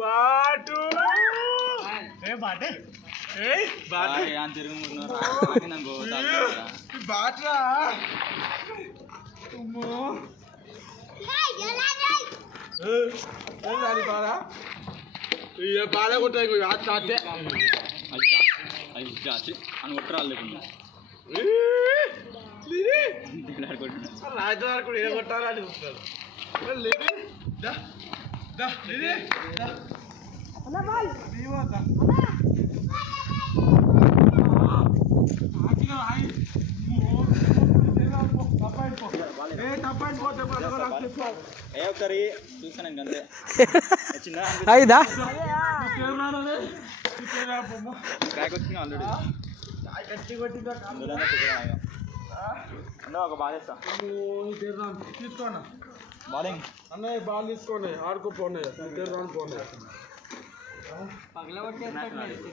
బాటు ఏ బాటే ఏ బాటే యాన్ తిరుగుతున్నారు నాకు బాట్రా అమ్మో ఏ రాని బారా ఇయ బాల కొట్టాయి కొ ఆ తాటే అయ్యా అని కొట్టరాలు లేకుండా రాజు కూడా ఏ కొట్టాలని చూస్తున్నారు లేని దా దా లేని దా అన్న బాల్ దీవా దా ఆకిలో ఆయి ఒకసారి చూసాను అంతే అయిదా బ్యాగ్ వచ్చింది ఆల్రెడీ అన్న ఒక బాల్ వేస్తా తీసుకోండి బాలింగ్ అన్నయ్య బాల్ తీసుకోండి ఆడుకోపోండి పోండి